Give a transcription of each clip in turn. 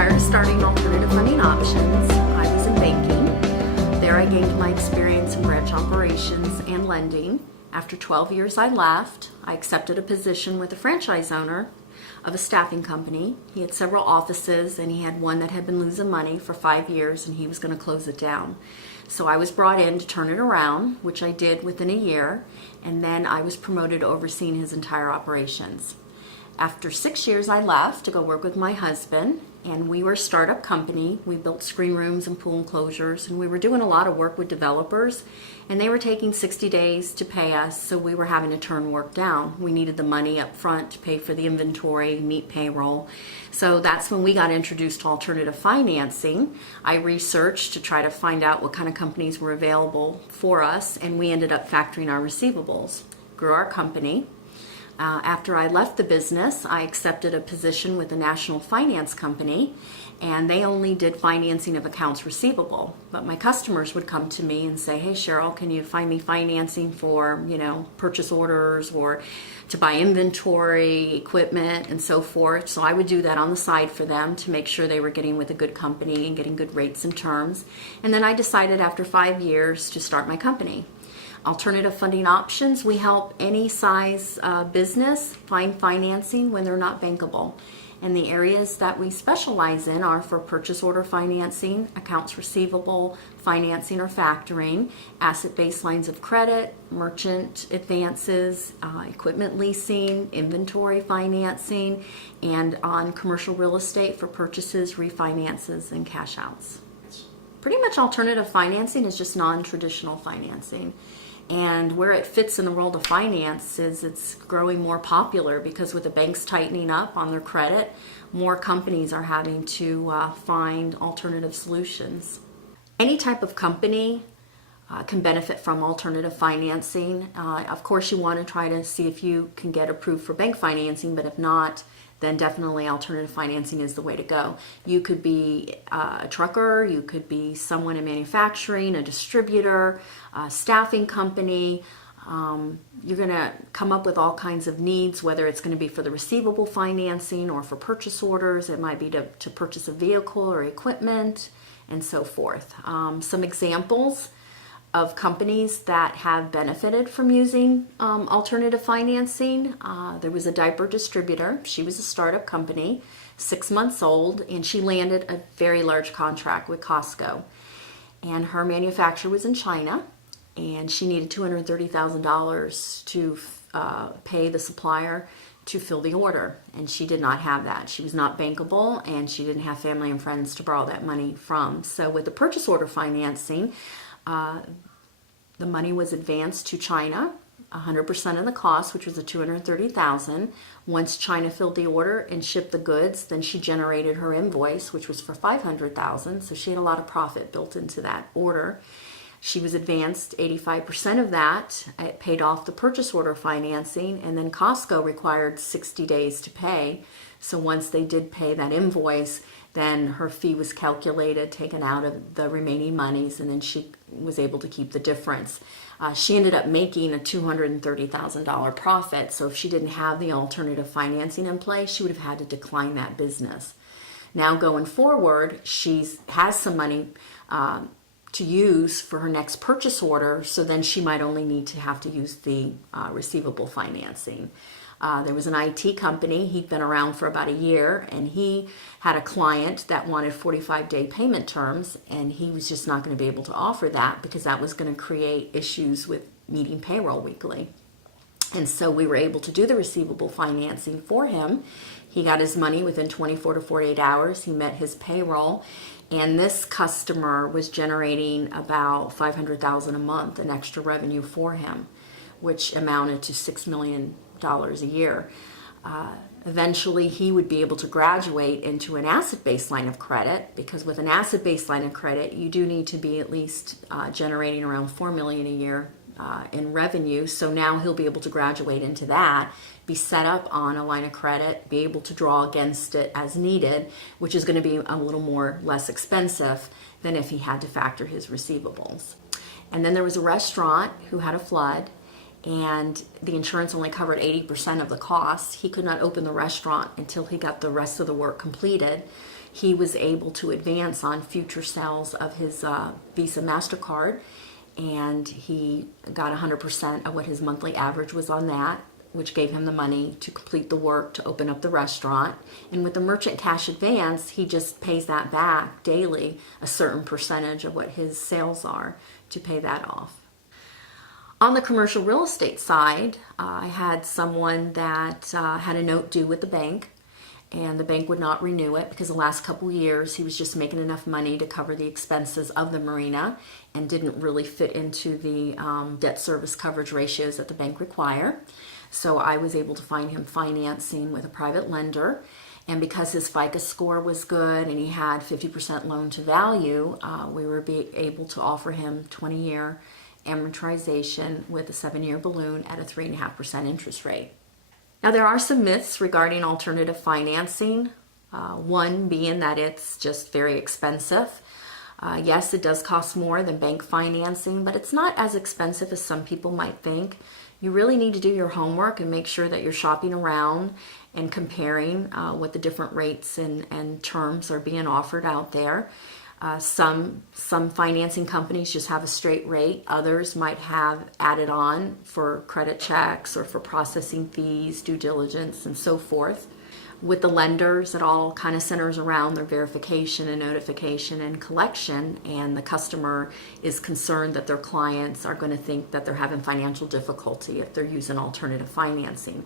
Prior to starting Alternative Funding Options, I was in banking. There I gained my experience in branch operations and lending. After 12 years I left. I accepted a position with a franchise owner of a staffing company. He had several offices and he had one that had been losing money for 5 years and he was going to close it down. So I was brought in to turn it around, which I did within a year, and then I was promoted to overseeing his entire operations. After 6 years I left to go work with my husband, and we were a startup company. We built screen rooms and pool enclosures, and we were doing a lot of work with developers, and they were taking 60 days to pay us, so we were having to turn work down. We needed the money up front to pay for the inventory, meet payroll. So that's when we got introduced to alternative financing. I researched to try to find out what kind of companies were available for us, and we ended up factoring our receivables. Grew our company. After I left the business, I accepted a position with a national finance company, and they only did financing of accounts receivable. But my customers would come to me and say, "Hey Cheryl, can you find me financing for, purchase orders or to buy inventory, equipment, and so forth?" So I would do that on the side for them to make sure they were getting with a good company and getting good rates and terms. And then I decided after 5 years to start my company. Alternative Funding Options, we help any size business find financing when they're not bankable. And the areas that we specialize in are for purchase order financing, accounts receivable financing or factoring, asset-based lines of credit, merchant advances, equipment leasing, inventory financing, and on commercial real estate for purchases, refinances, and cash outs. Pretty much alternative financing is just non-traditional financing. And where it fits in the world of finance is it's growing more popular because with the banks tightening up on their credit, more companies are having to find alternative solutions. Any type of company can benefit from alternative financing. Of course, you want to try to see if you can get approved for bank financing, but if not, then definitely alternative financing is the way to go. You could be a trucker, you could be someone in manufacturing, a distributor, a staffing company. You're going to come up with all kinds of needs, whether it's going to be for the receivable financing or for purchase orders. It might be to purchase a vehicle or equipment and so forth. Some examples of companies that have benefited from using alternative financing. There was a diaper distributor. She was a startup company, 6 months old, and she landed a very large contract with Costco. And her manufacturer was in China, and she needed $230,000 to pay the supplier to fill the order, and she did not have that. She was not bankable, and she didn't have family and friends to borrow that money from. So with the purchase order financing, the money was advanced to China, 100% of the cost, which was the $230,000. Once China filled the order and shipped the goods, then she generated her invoice, which was for $500,000. So she had a lot of profit built into that order. She was advanced 85% of that. It paid off the purchase order financing, and then Costco required 60 days to pay. So once they did pay that invoice, then her fee was calculated, taken out of the remaining monies, and then she was able to keep the difference. She ended up making a $230,000 profit, so if she didn't have the alternative financing in place, she would have had to decline that business. Now going forward, she has some money to use for her next purchase order, so then she might only need to have to use the receivable financing. There was an IT company. He'd been around for about a year, and he had a client that wanted 45-day payment terms, and he was just not going to be able to offer that because that was going to create issues with meeting payroll weekly. And so we were able to do the receivable financing for him. He got his money within 24 to 48 hours. He met his payroll, and this customer was generating about $500,000 a month in extra revenue for him, which amounted to $6 million a year. Eventually he would be able to graduate into an asset-based line of credit, because with an asset-based line of credit you do need to be at least generating around $4 million a year in revenue. So now he'll be able to graduate into that, be set up on a line of credit, be able to draw against it as needed, which is going to be a little more less expensive than if he had to factor his receivables. And then there was a restaurant who had a flood, and the insurance only covered 80% of the cost. He could not open the restaurant until he got the rest of the work completed. He was able to advance on future sales of his Visa MasterCard, and he got 100% of what his monthly average was on that, which gave him the money to complete the work to open up the restaurant. And with the merchant cash advance, he just pays that back daily, a certain percentage of what his sales are, to pay that off. On the commercial real estate side, I had someone that had a note due with the bank, and the bank would not renew it because the last couple years he was just making enough money to cover the expenses of the marina and didn't really fit into the debt service coverage ratios that the bank require. So I was able to find him financing with a private lender. And because his FICO score was good and he had 50% loan to value, we were able to offer him 20-year amortization with a 7-year balloon at a 3.5% interest rate. Now, there are some myths regarding alternative financing. One being that it's just very expensive. Yes, it does cost more than bank financing, but it's not as expensive as some people might think. You really need to do your homework and make sure that you're shopping around and comparing what the different rates and terms are being offered out there. Some financing companies just have a straight rate. Others might have added on for credit checks or for processing fees, due diligence, and so forth. With the lenders, it all kind of centers around their verification and notification and collection, and the customer is concerned that their clients are going to think that they're having financial difficulty if they're using alternative financing.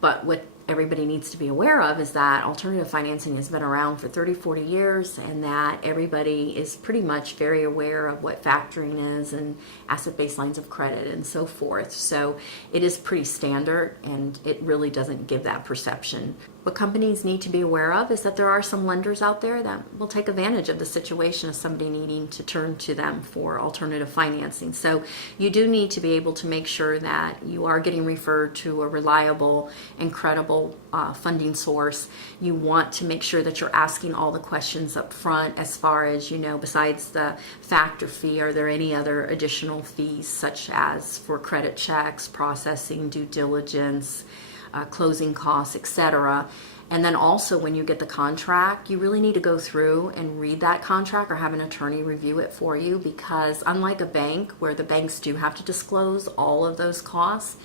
But what everybody needs to be aware of is that alternative financing has been around for 30, 40 years, and that everybody is pretty much very aware of what factoring is and asset-based lines of credit and so forth. So it is pretty standard, and it really doesn't give that perception. What companies need to be aware of is that there are some lenders out there that will take advantage of the situation of somebody needing to turn to them for alternative financing. So you do need to be able to make sure that you are getting referred to a reliable and credible funding source. You want to make sure that you're asking all the questions up front as far as, besides the factor fee, are there any other additional fees such as for credit checks, processing, due diligence, closing costs, etc. And then also when you get the contract, you really need to go through and read that contract or have an attorney review it for you, because unlike a bank where the banks do have to disclose all of those costs,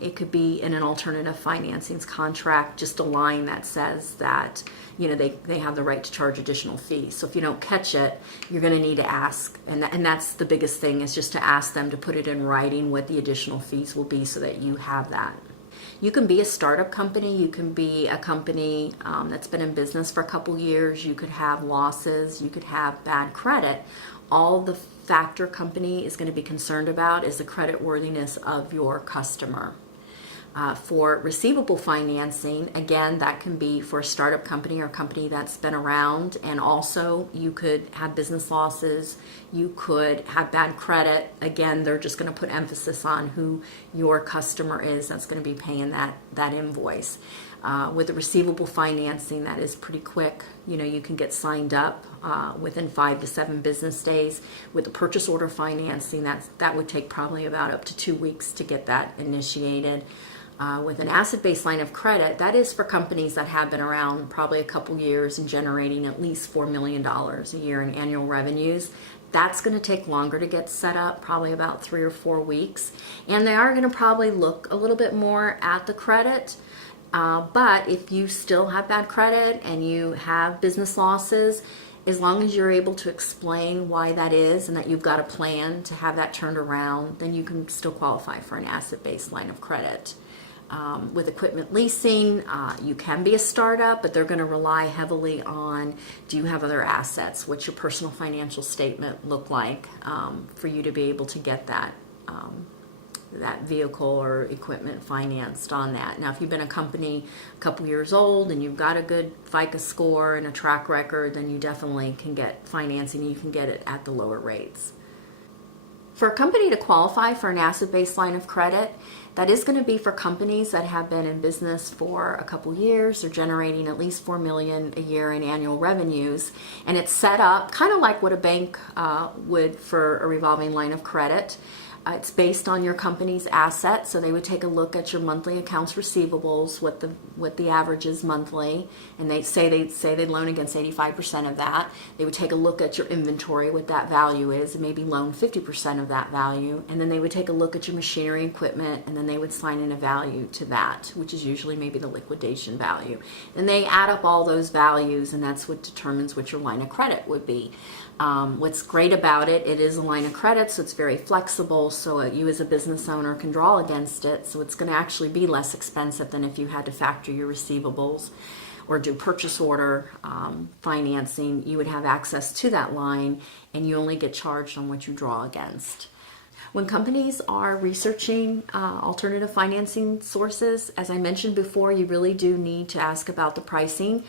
it could be in an alternative financing's contract just a line that says that they have the right to charge additional fees. So if you don't catch it, you're going to need to ask, and that's the biggest thing, is just to ask them to put it in writing what the additional fees will be so that you have that. You can be a startup company, you can be a company that's been in business for a couple years, you could have losses, you could have bad credit. All the factor company is going to be concerned about is the credit worthiness of your customer. For receivable financing, again, that can be for a startup company or a company that's been around, and also you could have business losses, you could have bad credit. Again, they're just going to put emphasis on who your customer is that's going to be paying that invoice. With the receivable financing, that is pretty quick. You can get signed up within 5 to 7 business days. With the purchase order financing, that would take probably about up to 2 weeks to get that initiated. With an asset-based line of credit, that is for companies that have been around probably a couple years and generating at least $4 million a year in annual revenues. That's going to take longer to get set up, probably about 3 or 4 weeks. And they are going to probably look a little bit more at the credit. But if you still have bad credit and you have business losses, as long as you're able to explain why that is and that you've got a plan to have that turned around, then you can still qualify for an asset-based line of credit. With equipment leasing, you can be a startup, but they're going to rely heavily on, do you have other assets? What's your personal financial statement look like for you to be able to get that vehicle or equipment financed on that. Now, if you've been a company a couple years old and you've got a good FICO score and a track record, then you definitely can get financing. You can get it at the lower rates. For a company to qualify for an asset-based line of credit, that is going to be for companies that have been in business for a couple years. They're generating at least $4 million a year in annual revenues, and it's set up kind of like what a bank would for a revolving line of credit. It's based on your company's assets, so they would take a look at your monthly accounts receivables, what the average is monthly, and they'd loan against 85% of that. They would take a look at your inventory, what that value is, and maybe loan 50% of that value, and then they would take a look at your machinery and equipment, and then they would sign in a value to that, which is usually maybe the liquidation value. And they add up all those values, and that's what determines what your line of credit would be. What's great about it is a line of credit, so it's very flexible, so you as a business owner can draw against it, so it's going to actually be less expensive than if you had to factor your receivables or do purchase order financing. You would have access to that line, and you only get charged on what you draw against. When companies are researching alternative financing sources, as I mentioned before, you really do need to ask about the pricing.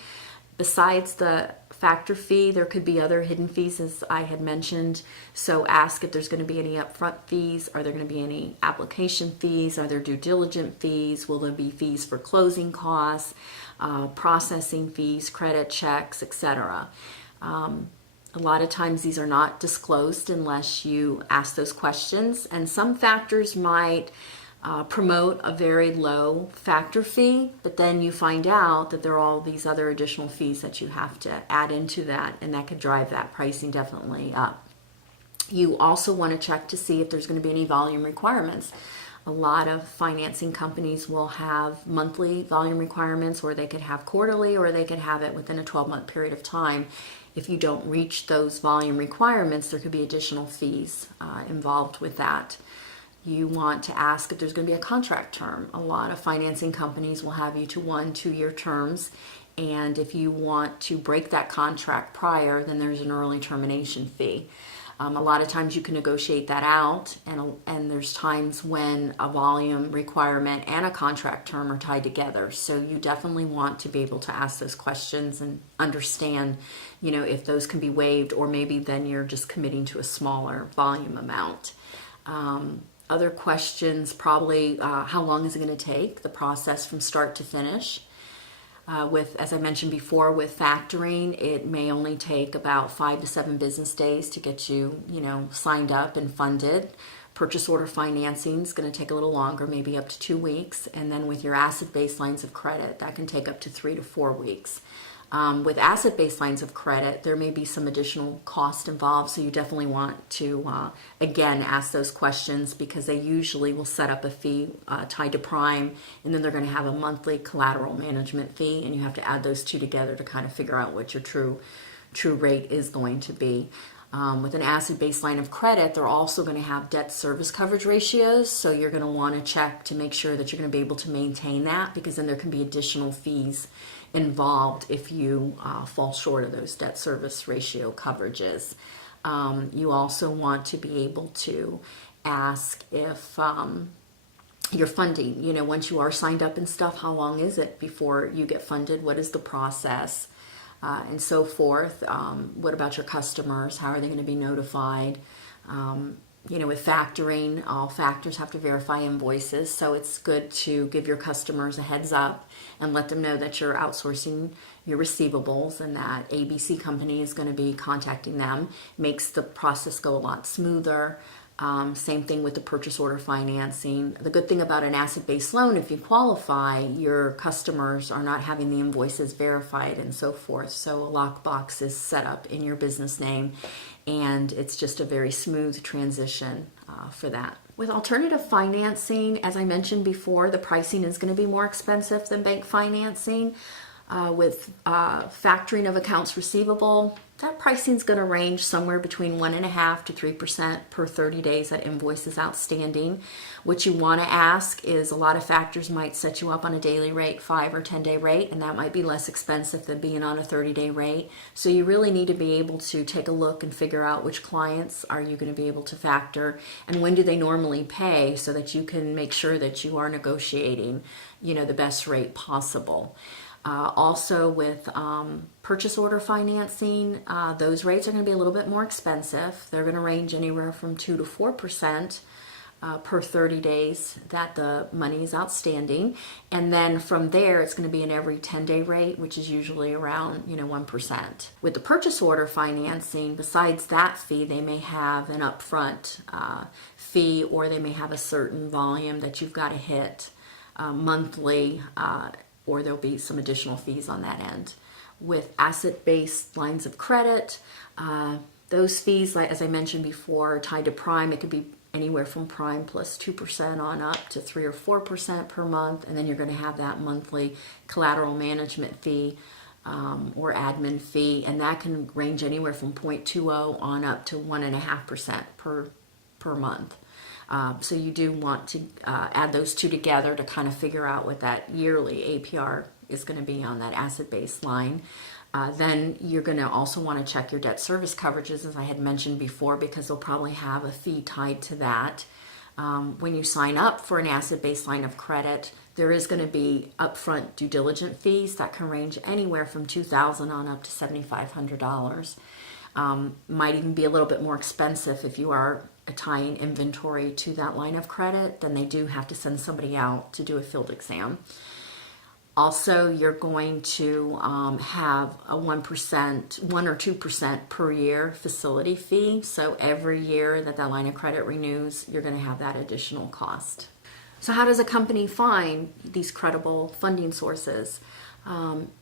Besides the factor fee, there could be other hidden fees, as I had mentioned. So ask if there's going to be any upfront fees. Are there going to be any application fees? Are there due diligence fees? Will there be fees for closing costs, processing fees, credit checks, etc.? A lot of times these are not disclosed unless you ask those questions, and some factors might promote a very low factor fee, but then you find out that there are all these other additional fees that you have to add into that, and that could drive that pricing definitely up. You also want to check to see if there's going to be any volume requirements. A lot of financing companies will have monthly volume requirements, or they could have quarterly, or they could have it within a 12-month period of time. If you don't reach those volume requirements, there could be additional fees involved with that. You want to ask if there's going to be a contract term. A lot of financing companies will have you to 1-2-year terms, and if you want to break that contract prior, then there's an early termination fee. A lot of times you can negotiate that out, and there's times when a volume requirement and a contract term are tied together. So you definitely want to be able to ask those questions and understand, if those can be waived, or maybe then you're just committing to a smaller volume amount. Other questions, probably how long is it going to take, the process from start to finish. As I mentioned before, with factoring, it may only take about 5 to 7 business days to get you, signed up and funded. Purchase order financing is going to take a little longer, maybe up to 2 weeks. And then with your asset-based lines of credit, that can take up to 3 to 4 weeks. With asset-based lines of credit, there may be some additional cost involved, so you definitely want to, again, ask those questions, because they usually will set up a fee tied to prime, and then they're going to have a monthly collateral management fee, and you have to add those two together to kind of figure out what your true rate is going to be. With an asset-based line of credit, they're also going to have debt service coverage ratios, so you're going to want to check to make sure that you're going to be able to maintain that, because then there can be additional fees involved if you fall short of those debt service ratio coverages. You also want to be able to ask if your funding, once you are signed up and stuff, how long is it before you get funded? What is the process? And so forth. What about your customers? How are they going to be notified? With factoring, all factors have to verify invoices, so it's good to give your customers a heads up and let them know that you're outsourcing your receivables and that ABC company is going to be contacting them. Makes the process go a lot smoother. Same thing with the purchase order financing. The good thing about an asset-based loan, if you qualify, your customers are not having the invoices verified and so forth. So a lockbox is set up in your business name, and it's just a very smooth transition for that. With alternative financing, as I mentioned before, the pricing is going to be more expensive than bank financing. With factoring of accounts receivable, that pricing is going to range somewhere between 1.5% to 3% per 30 days that invoice is outstanding. What you want to ask is, a lot of factors might set you up on a daily rate, 5 or 10-day rate, and that might be less expensive than being on a 30-day rate. So you really need to be able to take a look and figure out which clients are you going to be able to factor, and when do they normally pay, so that you can make sure that you are negotiating, the best rate possible. Also with purchase order financing, those rates are going to be a little bit more expensive. They're going to range anywhere from 2 to 4%. per 30 days that the money is outstanding. And then from there, it's going to be an every 10-day rate, which is usually around 1%. With the purchase order financing, besides that fee, they may have an upfront fee, or they may have a certain volume that you've got to hit monthly, or there'll be some additional fees on that end. With asset-based lines of credit, those fees, like as I mentioned before, are tied to prime. It could be anywhere from prime plus 2% on up to 3 or 4% per month, and then you're going to have that monthly collateral management fee or admin fee, and that can range anywhere from 0.20 on up to 1.5% per month. So you do want to add those two together to kind of figure out what that yearly APR is going to be on that asset-based line. Then you're going to also want to check your debt service coverages, as I had mentioned before, because they'll probably have a fee tied to that. When you sign up for an asset-based line of credit, there is going to be upfront due diligence fees that can range anywhere from $2,000 on up to $7,500. Might even be a little bit more expensive if you are tying inventory to that line of credit. Then they do have to send somebody out to do a field exam. Also, you're going to have a 1% or 2% per year facility fee. So every year that line of credit renews, you're going to have that additional cost. So how does a company find these credible funding sources?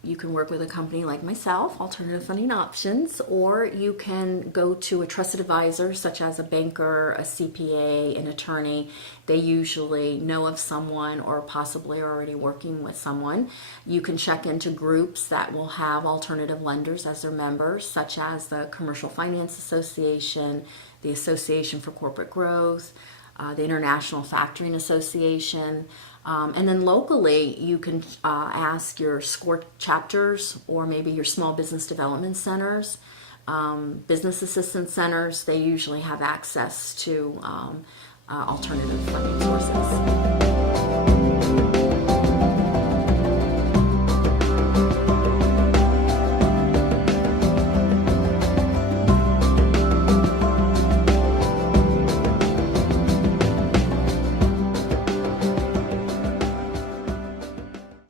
You can work with a company like myself, Alternative Funding Options, or you can go to a trusted advisor such as a banker, a CPA, an attorney. They usually know of someone or possibly are already working with someone. You can check into groups that will have alternative lenders as their members, such as the Commercial Finance Association, the Association for Corporate Growth, the International Factoring Association. And then locally, you can ask your SCORE chapters or maybe your small business development centers, business assistance centers. They usually have access to alternative funding sources.